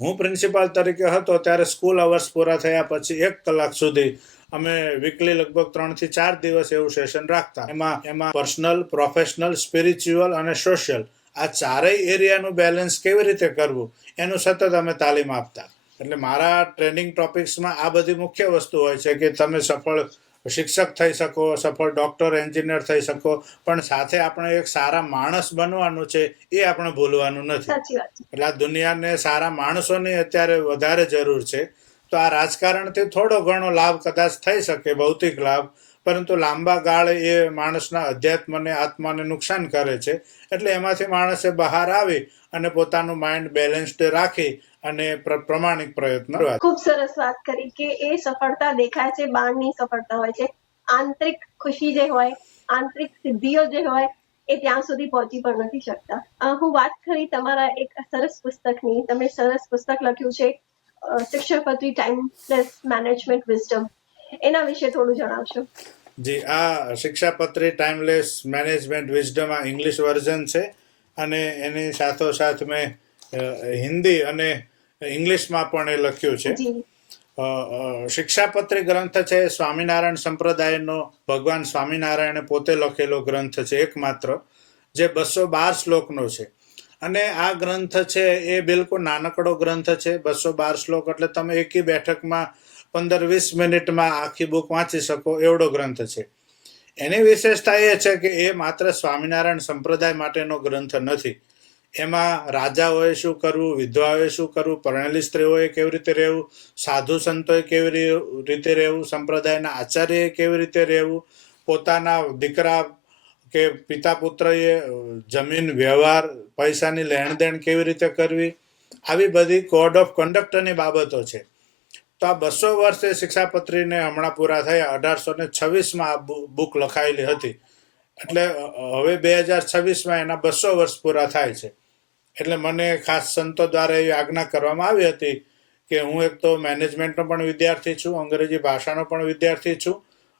હું પ્રિન્સિપાલ તરીકે હતો ત્યારે સ્કૂલ અવર્સ પૂરા થયા પછી 1 કલાક સુધી અમે વીકલી લગભગ 3 થી 4 દિવસ એવું સેશન રાખતા. એમાં પર્સનલ, પ્રોફેશનલ, સ્પિરિચ્યુઅલ અને સોશિયલ આ ચારેય એરિયાનું બેલેન્સ કેવી રીતે કરવું એનું સતત અમે તાલીમ આપતા. એટલે મારા ટ્રેનિંગ ટોપિક્સમાં આ બધી મુખ્ય વસ્તુ હોય છે કે તમે સફળ શિક્ષક થઈ શકો, સફળ ડોક્ટર, એન્જિનિયર થઈ શકો, પણ સાથે આપણે એક સારા માણસ બનવાનું છે એ આપણે ભૂલવાનું નથી. એટલે આ દુનિયાને સારા માણસોની અત્યારે વધારે જરૂર છે. તો આ રાજકારણથી થોડો ઘણો લાભ કદાચ થઈ શકે, ભૌતિક લાભ, પરંતુ લાંબા ગાળે એ માણસના અધ્યાત્મને, આત્માને નુકસાન કરે છે. એટલે એમાંથી માણસે બહાર આવી અને પોતાનું માઇન્ડ બેલેન્સ્ડ રાખી અને પ્રમાણિક પ્રયત્ન. ખૂબ સરસ વાત કરી કે એ સફળતા દેખાય છે, બહારની સફળતા હોય છે. આંતરિક ખુશી જે હોય, આંતરિક સિદ્ધિઓ જે હોય એ ત્યાં સુધી પહોંચી પણ નથી શકતા. હું વાત કરી તમારા એક સરસ પુસ્તકની. તમે સરસ પુસ્તક લખ્યું છે શિક્ષાપત્રી ટાઈમલેસ મેનેજમેન્ટ વિઝડમ. એના વિશે થોડું જણાવશો? જી, આ શિક્ષાપત્રી ટાઈમલેસ મેનેજમેન્ટ વિઝડમ આ ઇંગ્લિશ વર્ઝન છે અને એની સાથોસાથ મેં હિન્દી અને ઇંગ્લિશમાં પણ એ લખ્યું છે. શિક્ષાપત્રી ગ્રંથ છે સ્વામિનારાયણ સંપ્રદાયનો ભગવાન સ્વામિનારાયણે પોતે લખેલો ગ્રંથ છે, એકમાત્ર, જે 212 શ્લોકનો છે. અને આ ગ્રંથ છે એ બિલકુલ નાનકડો ગ્રંથ છે. 212 શ્લોક એટલે તમે એકી બેઠકમાં 15-20 મિનિટમાં આખી બુક વાંચી શકો એવડો ગ્રંથ છે. એની વિશેષતા એ છે કે એ માત્ર સ્વામિનારાયણ સંપ્રદાય માટેનો ગ્રંથ નથી. એમાં રાજાઓએ શું કરવું, વિધવાઓએ શું કરવું, પરણેલી સ્ત્રીઓએ કેવી રીતે રહેવું, સાધુ સંતોએ કેવી રીતે રહેવું, સંપ્રદાયના આચાર્યએ કેવી રીતે રહેવું, પોતાના દીકરા કે પિતા પુત્રએ જમીન વ્યવહાર, પૈસાની લેણ દેણ કેવી રીતે કરવી, આવી બધી કોડ ઓફ કન્ડક્ટની બાબતો છે. તો આ 200 વર્ષે શિક્ષાપત્રીને હમણાં પૂરા થયા. 1826માં આ બુક લખાયેલી હતી. એટલે હવે 2026માં એના 200 વર્ષ પૂરા થાય છે. એટલે મને ખાસ સંતો દ્વારા એવી આજ્ઞા કરવામાં આવી હતી કે હું એક તો મેનેજમેન્ટનો પણ વિદ્યાર્થી છું, અંગ્રેજી ભાષાનો પણ વિદ્યાર્થી છું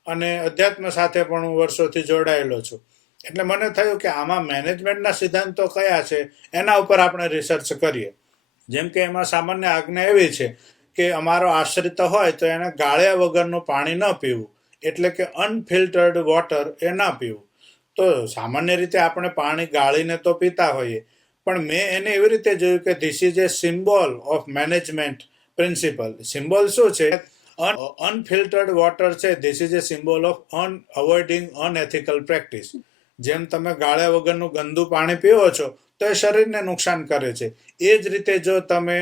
અને અધ્યાત્મ સાથે પણ હું વર્ષોથી જોડાયેલો છું. એટલે મને થયું કે આમાં મેનેજમેન્ટના સિદ્ધાંતો કયા છે એના ઉપર આપણે રિસર્ચ કરીએ. જેમ કે એમાં સામાન્ય આજ્ઞા એવી છે કે અમારો આશ્રિત હોય તો એને ગાળ્યા વગરનું પાણી ન પીવું, એટલે કે અનફિલ્ટર્ડ વોટર એ ન પીવું. તો સામાન્ય રીતે આપણે પાણી ગાળીને તો પીતા હોઈએ, પણ મેં એને એવી રીતે જોયું કે this is a symbol of management principle. Symbol શું છે? અનફિલ્ટર્ડ વોટર છે, this is a symbol of avoiding unethical practice. જેમ તમે ગાળ્યા વગરનું ગંદુ પાણી પીવો છો તો એ શરીરને નુકસાન કરે છે, એ જ રીતે જો તમે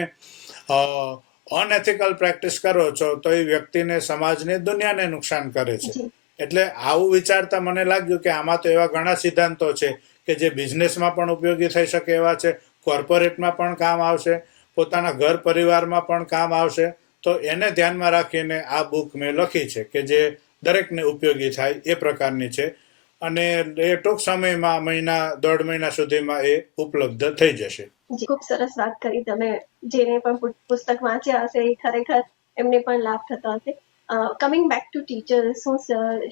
અનએથિકલ પ્રેક્ટિસ કરો છો તો એ વ્યક્તિને, સમાજને, દુનિયાને નુકસાન કરે છે. એટલે આવું વિચારતા મને લાગ્યું કે આમાં તો એવા ઘણા સિદ્ધાંતો છે કે જે બિઝનેસમાં પણ ઉપયોગી થઈ શકે એવા છે, કોર્પોરેટમાં પણ કામ આવશે, પોતાના ઘર પરિવારમાં પણ કામ આવશે. તો એને ધ્યાનમાં રાખીને આ બુક મેં લખી છે કે જે દરેકને ઉપયોગી થાય એ પ્રકારની છે. અને એ ટૂંક સમયમાં, 1.5 મહિના સુધીમાં એ ઉપલબ્ધ થઈ જશે. ખૂબ સરસ વાત કરી તમે. જેને પણ પુસ્તક વાંચ્યા હશે એ ખરેખર એમને પણ લાભ થતો હશે. કમિંગ બેક ટુ ટીચર્સ, હું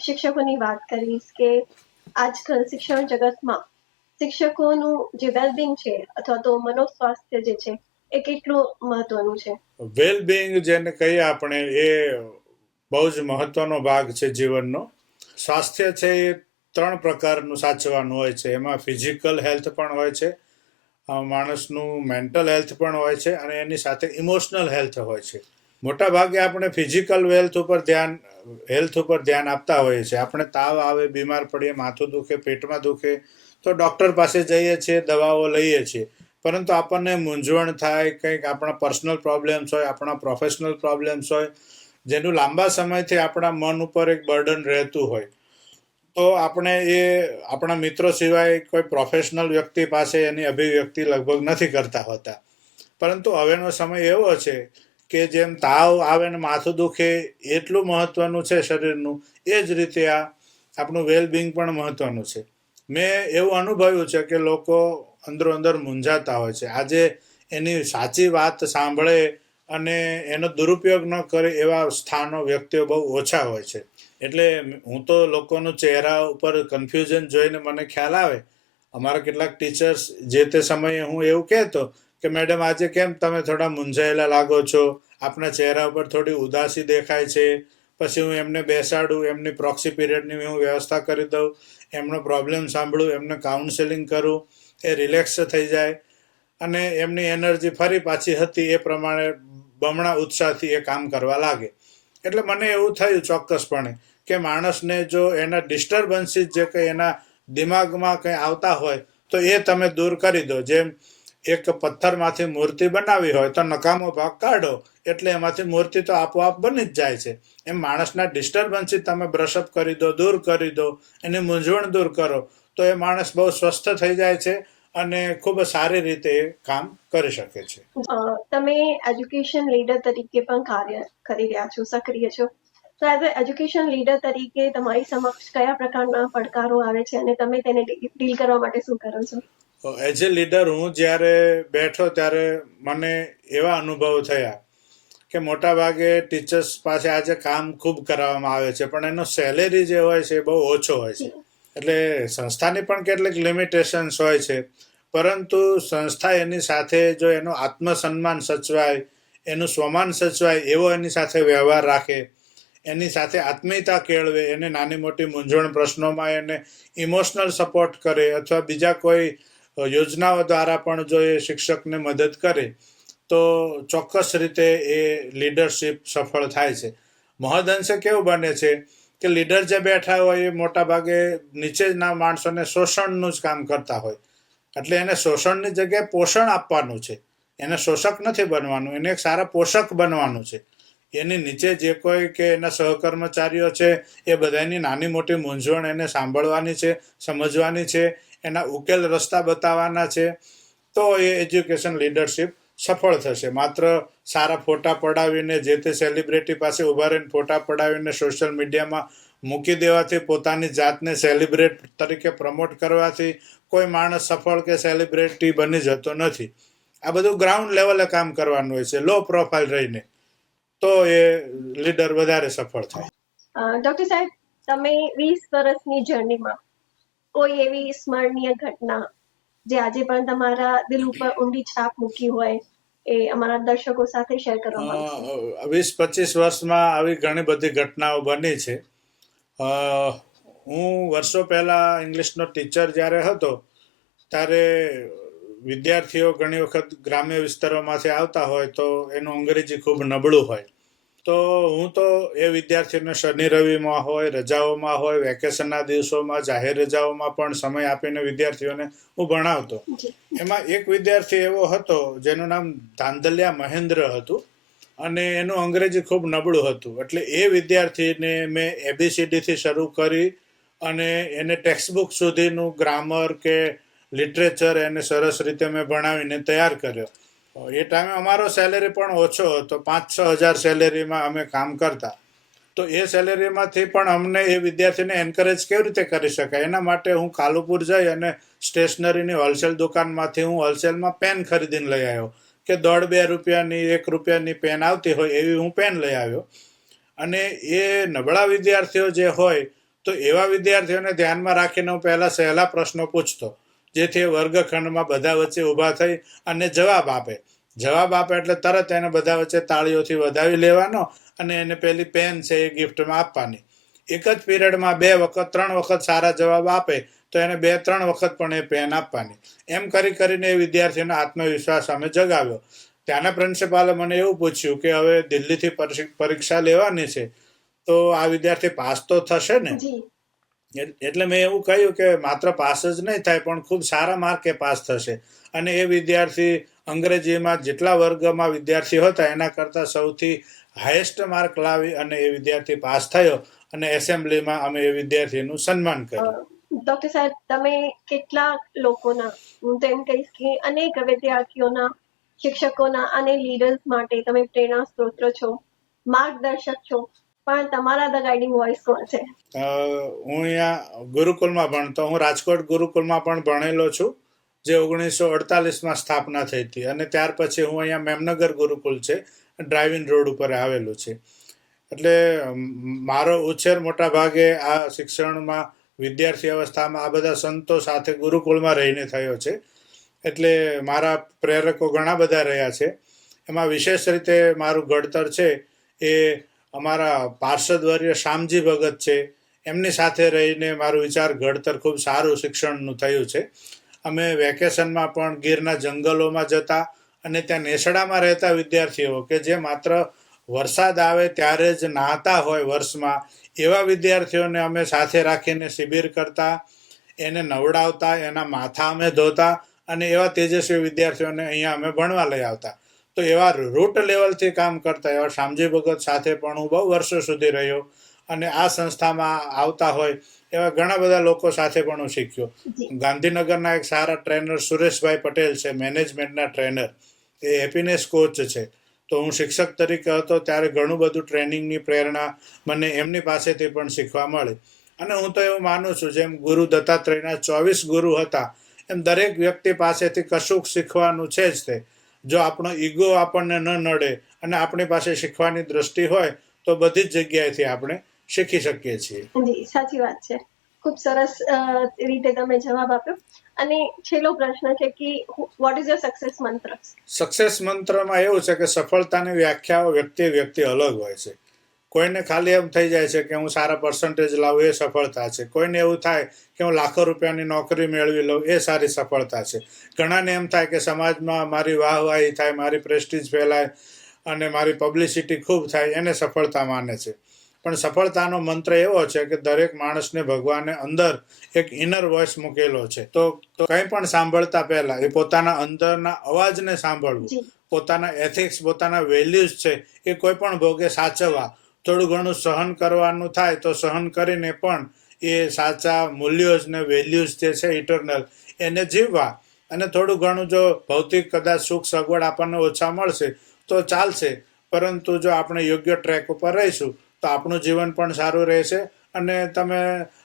શિક્ષકોની વાત કરીશ કે આજકાલ શિક્ષણ જગતમાં શિક્ષકોનું જે વેલબિંગ છે અથવા તો મનોસ્વાસ્થ્ય જે છે એ કેટલું મહત્વનું છે? વેલબિંગ જેને કહીએ આપણે, એ બહુ જ મહત્વનો ભાગ છે જીવનનો. સ્વાસ્થ્ય છે એ 3 પ્રકારનું સાચવવાનું હોય છે. એમાં ફિઝિકલ હેલ્થ પણ હોય છે, માણસનું મેન્ટલ હેલ્થ પણ હોય છે અને એની સાથે ઇમોશનલ હેલ્થ હોય છે. મોટા ભાગે આપણે ફિઝિકલ હેલ્થ ઉપર ધ્યાન આપતા હોઈએ છીએ. આપણે તાવ આવે, બીમાર પડીએ, માથું દુખે, પેટમાં દુખે તો ડૉક્ટર પાસે જઈએ છીએ, દવાઓ લઈએ છીએ. પરંતુ આપણને મૂંઝવણ થાય, કંઈક આપણા પર્સનલ પ્રોબ્લેમ્સ હોય, આપણા પ્રોફેશનલ પ્રોબ્લેમ્સ હોય, જેનું લાંબા સમયથી આપણા મન ઉપર એક બર્ડન રહેતું હોય, તો આપણે એ આપણા મિત્રો સિવાય કોઈ પ્રોફેશનલ વ્યક્તિ પાસે એની અભિવ્યક્તિ લગભગ નથી કરતા હોતા. પરંતુ હવેનો સમય એવો છે કે જેમ તાવ આવે ને માથું દુખે એટલું મહત્વનું છે શરીરનું, એ જ રીતે આ આપણું વેલબિંગ પણ મહત્વનું છે. મેં એવું અનુભવ્યું છે કે લોકો અંદરો અંદર મૂંઝાતા હોય છે. આજે એની સાચી વાત સાંભળે અને એનો દુરુપયોગ ન કરે એવા સ્થાનો, વ્યક્તિઓ બહુ ઓછા હોય છે. એટલે હું તો લોકોનું ચહેરા ઉપર કન્ફ્યુઝન જોઈને મને ખ્યાલ આવે. અમારા કેટલાક ટીચર્સ જે તે સમયે હું એવું કહેતો કે મેડમ આજે કેમ તમે થોડા મૂંઝાયેલા લાગો છો, આપના ચહેરા ઉપર થોડી ઉદાસી દેખાય છે. પછી હું એમને બેસાડું, એમની પ્રોક્સી પીરિયડની હું વ્યવસ્થા કરી દઉં, એમનો પ્રોબ્લેમ સાંભળું, એમને કાઉન્સેલિંગ કરું એ રિલેક્સ થઈ જાય અને એમની એનર્જી ફરી પાછી હતી એ પ્રમાણે બમણા ઉત્સાહથી એ કામ કરવા લાગે. એટલે મને એવું થયું ચોક્કસપણે કે માણસને જો એના ડિસ્ટર્બન્સીસ જે કંઈ એના દિમાગમાં કંઈ આવતા હોય તો એ તમે દૂર કરી દો. જેમ એક પથ્થરમાંથી મૂર્તિ બનાવી હોય તો નકામો ભાગ કાઢો એટલે એમાંથી મૂર્તિ તો આપોઆપ બની જ જાય છે. એમ માણસના ડિસ્ટર્બન્સીસ તમે બ્રશઅપ કરી દો, દૂર કરી દો, એની મૂંઝવણ દૂર કરો તો એ માણસ બહુ સ્વસ્થ થઈ જાય છે અને ખૂબ સારી રીતે એ કામ કરી શકે છે. તમે એજ્યુકેશન લીડર તરીકે પણ કાર્ય કરી રહ્યા છો, સક્રિય છો. તો એઝ અ એજ્યુકેશન લીડર તરીકે તમારી સમક્ષ કયા પ્રકારના પડકારો આવે છે અને તમે તેને ડીલ કરવા માટે શું કરો છો? એઝ એ લીડર હું જ્યારે બેઠો ત્યારે મને એવા અનુભવ થયા કે મોટા ભાગે ટીચર્સ પાસે આજે કામ ખૂબ કરાવવામાં આવે છે પણ એનો સેલેરી જે હોય છે એ બહુ ઓછો હોય છે. એટલે સંસ્થાની પણ કેટલીક લિમિટેશન્સ હોય છે, પરંતુ સંસ્થા એની સાથે જો એનું આત્મસન્માન સચવાય, એનું સ્વમાન સચવાય એવો એની સાથે વ્યવહાર રાખે, એની સાથે આત્મીયતા કેળવે, એને નાની મોટી મૂંઝવણ પ્રશ્નોમાં એને ઇમોશનલ સપોર્ટ કરે અથવા બીજા કોઈ યોજનાઓ દ્વારા પણ જો એ શિક્ષકને મદદ કરે તો ચોક્કસ રીતે એ લીડરશિપ સફળ થાય છે. મહદઅંશે કેવું બને છે કે લીડર જે બેઠા હોય એ મોટા ભાગે નીચેના માણસોને શોષણનું જ કામ કરતા હોય. એટલે એને શોષણની જગ્યાએ પોષણ આપવાનું છે. એને શોષક નથી બનવાનું, એને એક સારા પોષક બનવાનું છે. એની નીચે જે કોઈ કે એના સહકર્મચારીઓ છે એ બધાની નાની મોટી મૂંઝવણ એને સાંભળવાની છે, સમજવાની છે, એના ઉકેલ રસ્તા બતાવવાના છે. તો એ એજ્યુકેશન લીડરશિપ સફળ થશે. માત્ર સારા ફોટા પડાવીને, જે તે સેલિબ્રિટી પાસે ઉભા રહીને ફોટા પડાવીને સોશિયલ મીડિયામાં મૂકી દેવાથી, પોતાની જાતને સેલિબ્રિટ તરીકે પ્રમોટ કરવાથી કોઈ માણસ સફળ કે સેલિબ્રિટી બની જતો નથી. આ બધું ગ્રાઉન્ડ લેવલે કામ કરવાનું હોય છે, લો પ્રોફાઇલ રહીને, તો એ લીડર વધારે સફળ થાય. ડોક્ટર સાહેબ, તમે 20 વર્ષની જર્નીમાં કોઈ એવી સ્મરણીય ઘટના જે આજે પણ તમારા દિલ ઉપર ઊંડી છાપ મૂકી હોય એ અમારા દર્શકો સાથે શેર કરવા માંગશો? 20-25 વર્ષમાં આવી ઘણી બધી ઘટનાઓ બની છે. હું વર્ષો પહેલા ઇંગ્લિશનો ટીચર જ્યારે હતો ત્યારે વિદ્યાર્થીઓ ઘણી વખત ગ્રામ્ય વિસ્તારોમાંથી આવતા હોય તો એનું અંગ્રેજી ખૂબ નબળું હોય. તો હું તો એ વિદ્યાર્થીઓને શનિ રવિમાં હોય, રજાઓમાં હોય, વેકેશનના દિવસોમાં, જાહેર રજાઓમાં પણ સમય આપીને વિદ્યાર્થીઓને હું ભણાવતો. એમાં એક વિદ્યાર્થી એવો હતો જેનું નામ ધાંધલિયા મહેન્દ્ર હતું અને એનું અંગ્રેજી ખૂબ નબળું હતું. એટલે એ વિદ્યાર્થીને મેં ABCDથી શરૂ કરી અને એને ટેક્સ્ટબુક સુધીનું ગ્રામર કે લિટરેચર એને સરસ રીતે મેં ભણાવીને તૈયાર કર્યો. એ ટાઈમે અમારો સેલેરી પણ ઓછો હતો, 5-6 હજાર સેલેરીમાં અમે કામ કરતા. તો એ સેલેરીમાંથી પણ અમને એ વિદ્યાર્થીને એન્કરેજ કેવી રીતે કરી શકાય એના માટે હું કાલુપુર જઈ અને સ્ટેશનરીની હોલસેલ દુકાનમાંથી હું હોલસેલમાં પેન ખરીદીને લઈ આવ્યો કે 1.5-2 રૂપિયાની 1 રૂપિયાની પેન આવતી હોય એવી હું પેન લઈ આવ્યો. અને એ નબળા વિદ્યાર્થીઓ જે હોય તો એવા વિદ્યાર્થીઓને ધ્યાનમાં રાખીને હું પહેલા સહેલા પ્રશ્નો પૂછતો, જેથી વર્ગખંડમાં બધા વચ્ચે ઊભા થઈ અને જવાબ આપે એટલે તરત એને બધા વચ્ચે તાળીઓથી વધાવી લેવાનો અને એને પેલી પેન છે એ ગિફ્ટમાં આપવાની. એક જ પીરિયડમાં 2 વખત 3 વખત સારા જવાબ આપે તો એને 2-3 વખત પણ એ પેન આપવાની. એમ કરીને એ વિદ્યાર્થીનો આત્મવિશ્વાસ અમે જગાવ્યો. ત્યાંના પ્રિન્સિપાલે મને એવું પૂછ્યું કે હવે દિલ્હીથી પરીક્ષા લેવાની છે તો આ વિદ્યાર્થી પાસ તો થશે ને? એટલે મેં એવું કહ્યું કે માત્ર પાસ જ નહીં થાય પણ ખૂબ સારા માર્કે પાસ થશે. અને એ વિદ્યાર્થી અંગ્રેજીમાં જેટલા વર્ગમાં વિદ્યાર્થી હતા એના કરતાં સૌથી હાઈએસ્ટ માર્ક લાવી અને એ વિદ્યાર્થી પાસ થયો અને એસેમ્બલીમાં અમે એ વિદ્યાર્થીનું સન્માન કર્યું. ડોક્ટર સાહેબ, તમે કેટલા લોકોના, હું તો એમ કહીશ કે અનેક વિદ્યાર્થીઓના, શિક્ષકોના અને લીડર્સ માટે તમે પ્રેરણા સ્ત્રોત છો, માર્ગદર્શક છો, પણ તમારા ધ ગાઈડિંગ વોઇસ કોણ છે? હું અહીંયા ગુરુકુલમાં ભણતો. હું રાજકોટ ગુરુકુલમાં પણ ભણેલો છું, જે 1948માં સ્થાપના થઈ હતી. અને ત્યાર પછી હું અહીંયા મેમનગર ગુરુકુલ છે, ડ્રાઇવિંગ રોડ ઉપર આવેલું છે. એટલે મારો ઉછેર મોટા ભાગે આ શિક્ષણમાં વિદ્યાર્થી અવસ્થામાં આ બધા સંતો સાથે ગુરુકુળમાં રહીને થયો છે. એટલે મારા પ્રેરકો ઘણા બધા રહ્યા છે. એમાં વિશેષ રીતે મારું ઘડતર છે એ અમારા પાર્ષદવર્ય શ્યામજી ભગત છે, એમની સાથે રહીને મારું વિચાર ઘડતર ખૂબ સારું શિક્ષણનું થયું છે. અમે વેકેશનમાં પણ ગીરના જંગલોમાં જતા અને ત્યાં નેસડામાં રહેતા વિદ્યાર્થીઓ કે જે માત્ર વરસાદ આવે ત્યારે જ નહાતા હોય વર્ષમાં, એવા વિદ્યાર્થીઓને અમે સાથે રાખીને શિબિર કરતા, એને નવડાવતા, એના માથા અમે ધોતા અને એવા તેજસ્વી વિદ્યાર્થીઓને અહીંયા અમે ભણવા લઈ આવતા. તો એવા રૂટ લેવલથી કામ કરતા એવા શામજી ભગત સાથે પણ હું બહુ વર્ષો સુધી રહ્યો અને આ સંસ્થામાં આવતા હોય એવા ઘણા બધા લોકો સાથે પણ હું શીખ્યો. ગાંધીનગરના એક સારા ટ્રેનર સુરેશભાઈ પટેલ છે, મેનેજમેન્ટના ટ્રેનર, એ હેપીનેસ કોચ છે. તો હું શિક્ષક તરીકે હતો ત્યારે ઘણું બધું ટ્રેનિંગની પ્રેરણા મને એમની પાસેથી પણ શીખવા મળી. અને હું તો એવું માનું છું, જેમ ગુરુ દત્તાત્રેયના 24 ગુરુ હતા, એમ દરેક વ્યક્તિ પાસેથી કશુંક શીખવાનું છે જ તે. જો આપણો ઈગો આપણને ન નડે અને આપણી પાસે શીખવાની દ્રષ્ટિ હોય તો બધી જ જગ્યાએથી આપણે શીખી શકીએ છીએ. જી, સાચી વાત છે. ખૂબ સરસ રીતે તમે જવાબ આપ્યો. અને છેલ્લો પ્રશ્ન છે કે વોટ ઇઝ યોર સક્સેસ મંત્ર? સક્સેસ મંત્રમાં એવું છે કે સફળતાની વ્યાખ્યાઓ વ્યક્તિ અલગ હોય છે. કોઈને ખાલી એમ થઈ જાય છે કે હું સારા પર્સન્ટેજ લાવું એ સફળતા છે. કોઈને એવું થાય કે હું લાખો રૂપિયાની નોકરી મેળવી લઉં એ સારી સફળતા છે. ઘણાને એમ થાય કે સમાજમાં મારી વાહવાહી થાય, મારી પ્રેસ્ટીજ ફેલાય અને મારી પબ્લિસિટી ખૂબ થાય, એને સફળતા માને છે. પણ સફળતાનો મંત્ર એવો છે કે દરેક માણસને ભગવાને અંદર એક ઇનર વોઇસ મૂકેલો છે. તો કંઈ પણ સાંભળતા પહેલા એ પોતાના અંદરના અવાજને સાંભળવું, પોતાના એથિક્સ, પોતાના વેલ્યુઝ છે એ કોઈ પણ ભોગે સાચવવા, થોડું ઘણું સહન કરવાનું થાય તો સહન કરીને પણ એ સાચા મૂલ્યોઝ ને વેલ્યુઝ જે છે ઇટરનલ, એને જીવવા. અને થોડું ઘણું જો ભૌતિક કદાચ સુખ સગવડ આપણને ઓછા મળશે તો ચાલશે, પરંતુ જો આપણે યોગ્ય ટ્રેક ઉપર રહીશું તો આપણું જીવન પણ સારું રહેશે અને તમે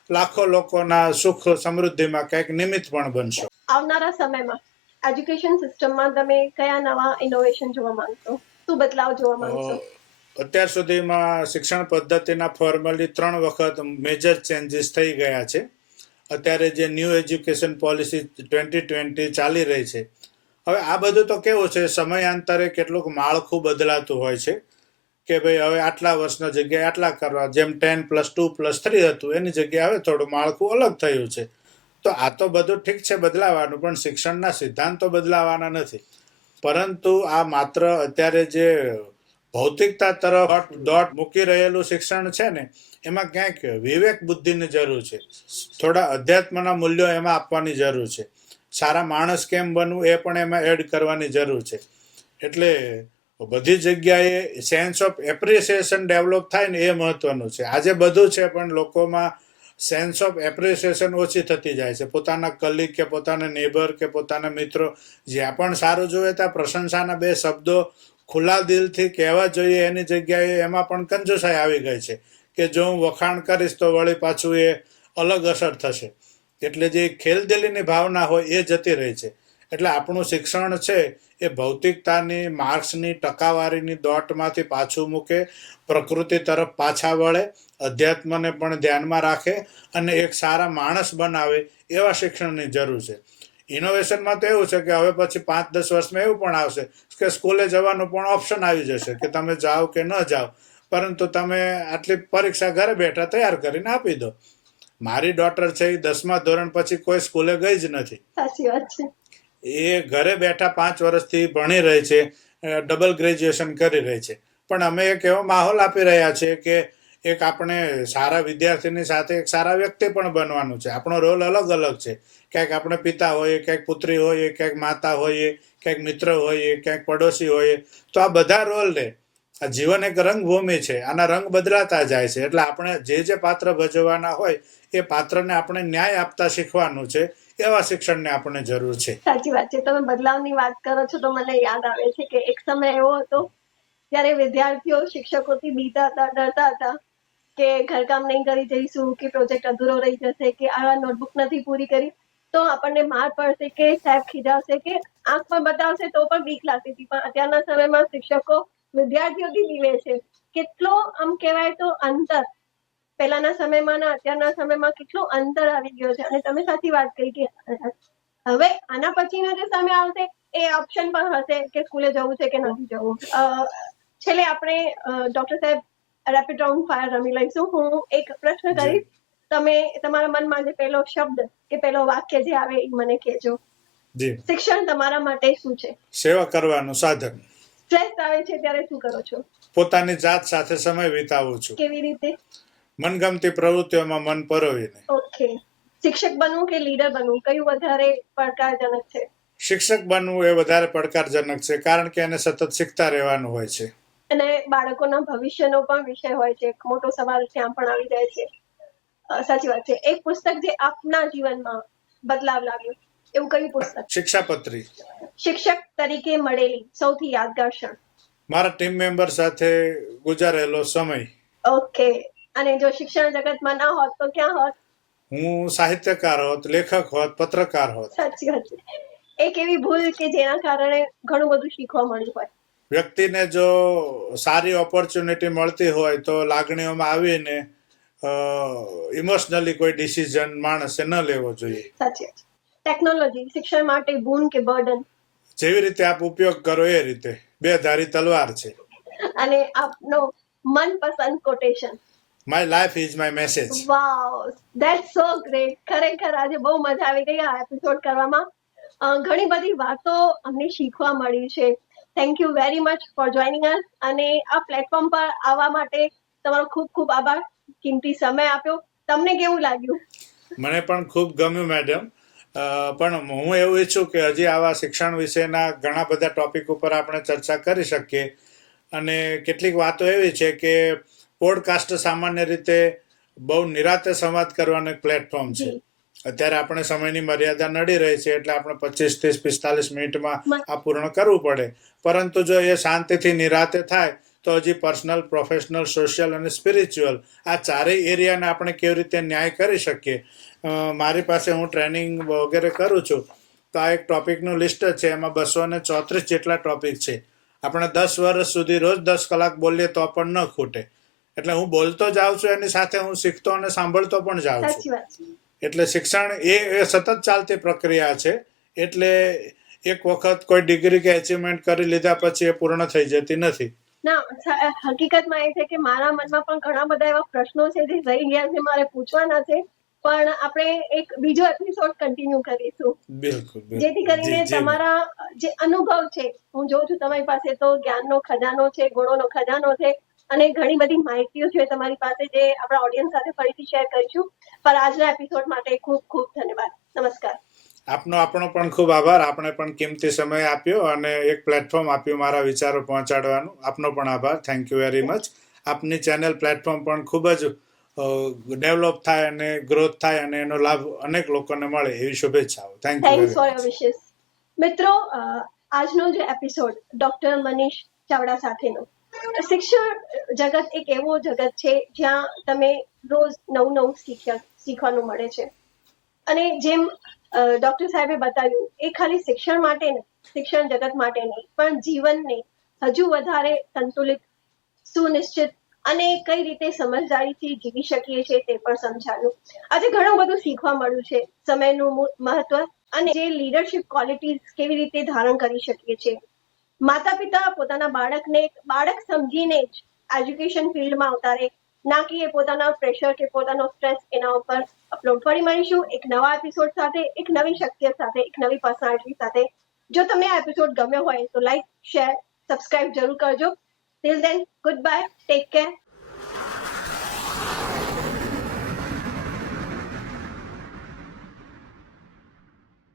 લાખો લોકોના સુખ સમૃદ્ધિમાં કંઈક નિમિત્ત પણ બનશો. આવનારા સમયમાં એજ્યુકેશન સિસ્ટમમાં તમે કયા નવા ઇનોવેશન જોવા માંગશો? શું બદલાવ જોવા માંગશો? અત્યાર સુધીમાં શિક્ષણ પદ્ધતિના ફોર્મલી 3 વખત મેજર ચેન્જીસ થઈ ગયા છે. અત્યારે જે ન્યૂ એજ્યુકેશન પોલિસી 2020 ચાલી રહી છે, હવે આ બધું તો કેવું છે, સમયાંતરે કેટલુંક માળખું બદલાતું હોય છે કે ભાઈ હવે આટલા વર્ષના જગ્યાએ આટલા કરવા, જેમ 10+2+3 હતું એની જગ્યાએ હવે થોડું માળખું અલગ થયું છે. તો આ તો બધું ઠીક છે બદલાવાનું, પણ શિક્ષણના સિદ્ધાંતો બદલાવાના નથી. પરંતુ આ માત્ર અત્યારે જે ભૌતિકતા તરફ દોટ મૂકી રહેલું શિક્ષણ છે ને, એમાં ક્યાંક વિવેક બુદ્ધિની જરૂર છે, થોડા અધ્યાત્મના મૂલ્યો એમાં આપવાની જરૂર છે, સારા માણસ કેમ બનવું એ પણ એમાં એડ કરવાની જરૂર છે. એટલે બધી જગ્યાએ સેન્સ ઓફ એપ્રિસિએશન ડેવલપ થાય ને એ મહત્વનું છે. આજે બધું છે પણ લોકોમાં સેન્સ ઓફ એપ્રિસિએશન ઓછી થતી જાય છે. પોતાના કલીગ કે પોતાના નેબર કે પોતાના મિત્રો જ્યાં પણ સારું જોઈએ ત્યાં પ્રશંસાના 2 શબ્દો ખુલ્લા દિલથી કહેવા જોઈએ, એની જગ્યાએ એમાં પણ કંજુસાઈ આવી ગઈ છે કે જો હું વખાણ કરીશ તો વળી પાછું એ અલગ અસર થશે. એટલે જે ખેલદિલીની ભાવના હોય એ જતી રહી છે. એટલે આપણું શિક્ષણ છે એ ભૌતિકતાની, માર્ક્સની, ટકાવારીની દોટમાંથી પાછું મૂકે, પ્રકૃતિ તરફ પાછા વળે, અધ્યાત્મને પણ ધ્યાનમાં રાખે અને એક સારા માણસ બનાવે એવા શિક્ષણની જરૂર છે. ઇનોવેશનમાં તો એવું છે કે હવે પછી 5-10 વર્ષમાં એવું પણ આવશે કે સ્કૂલે જવાનું પણ ઓપ્શન આવી જશે કે તમે જાઓ કે ન જાઓ, પરંતુ તમે આટલી પરીક્ષા ઘરે બેઠા તૈયાર કરીને આપી દો. મારી ડોટર છે એ 10મા ધોરણ પછી કોઈ સ્કૂલે ગઈ જ નથી. સાચી વાત છે. એ ઘરે બેઠા 5 વર્ષથી ભણી રહી છે, ડબલ ગ્રેજ્યુએશન કરી રહી છે. પણ અમે એક એવો માહોલ આપી રહ્યા છીએ કે એક આપણે સારા વિદ્યાર્થીની સાથે એક સારા વ્યક્તિ પણ બનવાનું છે. આપણો રોલ અલગ અલગ છે. ક્યાંક આપણે પિતા હોઈએ, ક્યાંક પુત્રી હોઈએ, ક્યાંક માતા હોઈએ, ક્યાંક મિત્ર હોઈએ, ક્યાંક પડોશી હોઈએ. તો આ બધા રોલને, આ જીવન એક રંગભૂમિ છે, આના રંગ બદલાતા જાય છે. એટલે આપણે જે પાત્ર ભજવવાના હોય એ પાત્રને આપણે ન્યાય આપતા શીખવાનું છે. એવા શિક્ષણને આપણે જરૂર છે. સાચી વાત છે. તમે બદલાવની વાત કરો છો તો મને યાદ આવે છે કે એક સમય એવો હતો જ્યારે વિદ્યાર્થીઓ શિક્ષકોથી બીતા હતા, ડરતા હતા કે ઘરકામ નહીં કરી જઈશું, કે પ્રોજેક્ટ અધૂરો રહી જશે, કે આ નોટબુક નથી પૂરી કરી તો આપણને માર પડશે, કે સાહેબ ખીજાવશે, કે આંખ પર બતાવશે તો પણ બીક લાગતી હતી. પણ અત્યારના સમયમાં શિક્ષકો વિદ્યાર્થીઓથી બીવે છે. કેટલો આમ કહેવાય તો અંતર પહેલાના સમયમાં ના અત્યારના સમયમાં કેટલો અંતર આવી ગયો છે. અને તમે સાચી વાત કહી કે હવે આના પછીનો જે સમય આવશે એ ઓપ્શન પણ હશે કે સ્કૂલે જવું છે કે નથી જવું. છેલ્લે આપણે ડોક્ટર સાહેબ રેપિડ રાઉન્ડ ફાયર રમી લઈશું. હું એક પ્રશ્ન કરીશ તમે તમારા મનમાં જે પહેલો શબ્દ કે પહેલો વાક્ય જે આવે એ મને કહેજો. જી. શિક્ષણ તમારા માટે શું છે? સેવા કરવાનું સાધન. સ્ટ્રેસ આવે છે ત્યારે શું કરો છો? પોતાની જાત સાથે સમય વિતાવું છું. કેવી રીતે? મનગમતી પ્રવૃત્તિઓમાં મન પરોવીને. ઓકે. શિક્ષક બનવું કે લીડર બનવું કયું વધારે પડકારજનક છે? શિક્ષક બનવું એ વધારે પડકારજનક છે, કારણ કે એને સતત શીખતા રહેવાનું હોય છે. અને બાળકોના ભવિષ્યનો પણ વિષય હોય છે. મોટો સવાલ ત્યાં પણ આવી જાય છે. સાચી વાત છે. એક પુસ્તક જે આપના જીવનમાં બદલાવ લાવ્યો એવું કયું પુસ્તક? શિક્ષાપત્રી. શિક્ષક તરીકે મળેલી સૌથી યાદગાર ક્ષણ? મારા ટીમ મેમ્બર સાથે ગુજારેલો સમય. ઓકે. અને જો શિક્ષણ જગતમાં ના હોત તો ક્યાં હોત? હું સાહિત્યકાર હોત, લેખક હોત, પત્રકાર હોત. સાચી વાત છે. એક એવી ભૂલ કે જેના કારણે ઘણું બધું શીખવા મળ્યું હોય? વ્યક્તિને જો સારી ઓપોર્ચ્યુનિટી મળતી હોય તો લાગણીઓમાં આવીને ઇમોશનલી કોઈ ડિસિઝન માણસે ન લેવો જોઈએ. સાચી વાત છે. ટેકનોલોજી શિક્ષણ માટે બોન કે બર્ડન? જેવી રીતે આપ ઉપયોગ કરો એ રીતે. બે ધારી તલવાર છે. અને આપનો મનપસંદ quotation? My life is my message. Wow, that's so great. ખરેખર આજે બહુ મજા આવી ગઈ આ એપિસોડ કરવામાં. ઘણી બધી વાતો અમને શીખવા મળી છે. Thank you very much for joining અસ. અને આ પ્લેટફોર્મ પર આવવા માટે તમારો ખૂબ ખૂબ આભાર. કિંમતી સમય આપ્યો. તમને કેવું લાગ્યું? મને પણ ખૂબ ગમ્યું મેડમ. પણ હું એવું ઈચ્છું કે હજી આવા શિક્ષણ વિશેના ઘણા બધા ટોપિક ઉપર આપણે ચર્ચા કરી શકીએ. અને કેટલીક વાતો એવી છે કે પોડકાસ્ટ સામાન્ય રીતે બહુ નિરાતે સંવાદ કરવાનું એક પ્લેટફોર્મ છે. અત્યારે આપણે સમયની મર્યાદા નડી રહી છે, એટલે આપણે 25, 30, 45 મિનિટમાં આ પૂર્ણ કરવું પડે. પરંતુ જો એ શાંતિથી નિરાતે થાય તો હજી પર્સનલ, પ્રોફેશનલ, સોશિયલ અને સ્પિરિચ્યુઅલ આ ચારેય એરિયાને આપણે કેવી રીતે ન્યાય કરી શકીએ. મારી પાસે હું ટ્રેનિંગ વગેરે કરું છું, તો આ એક ટોપિકનું લિસ્ટ છે. એમાં 234 જેટલા ટોપિક છે. આપણે 10 વર્ષ સુધી રોજ 10 કલાક બોલીએ તો પણ ન ખૂટે. એટલે હું બોલતો જાઉં છું, એની સાથે હું શીખતો અને સાંભળતો પણ જાઉં છું. એટલે શિક્ષણ એ સતત ચાલતી પ્રક્રિયા છે. એટલે એક વખત કોઈ ડિગ્રી કે અચીવમેન્ટ કરી લીધા પછી એ પૂર્ણ થઈ જતી નથી. ના, હકીકતમાં એ છે કે મારા મનમાં પણ ઘણા બધા એવા પ્રશ્નો છે જે રહી ગયા છે, મારે પૂછવાના છે. પણ આપણે એક બીજો એપિસોડ કન્ટિન્યુ કરીશું. બિલકુલ. જેથી કરીને તમારા જે અનુભવ છે, હું જોઉં છું તમારી પાસે તો જ્ઞાનનો ખજાનો છે, ગુણોનો ખજાનો છે અને ઘણી બધી માહિતીઓ છે તમારી પાસે, જે આપણા ઓડિયન્સ સાથે ફરીથી શેર કરીશું. પણ આજના એપિસોડ માટે ખૂબ ખૂબ ધન્યવાદ. નમસ્કાર. આપણો પણ ખૂબ આભાર. આપણે પણ કિંમતી સમય આપ્યો અને એક પ્લેટફોર્મ આપ્યું મારા વિચારો પહોંચાડવાનું. આપનો પણ આભાર. Thank you very much. આપની ચેનલ પ્લેટફોર્મ પણ ખૂબ જ ડેવલપ થાય અને ગ્રોથ થાય અને એનો લાભ અનેક લોકોને મળે એવી શુભેચ્છાઓ. થેન્ક યુ ફોર યોર વિશેસ. મિત્રો, આજનો જે એપિસોડ ડોક્ટર મનીષ ચાવડા સાથેનો. શિક્ષણ જગત એક એવો જગત છે જ્યાં તમે રોજ નવું શીખવાનું મળે છે. અને જેમ ડોક્ટર સાહેબે બતાવ્યું, એ ખાલી શિક્ષણ માટે નહીં, શિક્ષણ જગત માટે નહીં, પણ જીવનને હજુ વધારે સંતુલિત, સુનિશ્ચિત અને કઈ રીતે સમજદારીથી જીવી શકીએ છીએ તે પણ સમજાવ્યું. આજે ઘણું બધું શીખવા મળ્યું છે. સમયનું મહત્વ અને જે લીડરશિપ ક્વોલિટીઝ કેવી રીતે ધારણ કરી શકીએ છીએ. માતા પિતા પોતાના બાળકને બાળક સમજીને જ એજ્યુકેશન ફિલ્ડમાં અવતારે, ના કે એ પોતાના પ્રેશર કે પોતાનો સ્ટ્રેસ એના ઉપર અપલોડ. ફરી મળીશું એક નવા એપિસોડ સાથે, એક નવી શખ્સિયત સાથે, એક નવી પર્સનાલિટી સાથે. જો તમને આ એપિસોડ ગમ્યો હોય તો લાઈક, શેર, સબસ્ક્રાઇબ જરૂર કરજો. Till then, good bye, take care.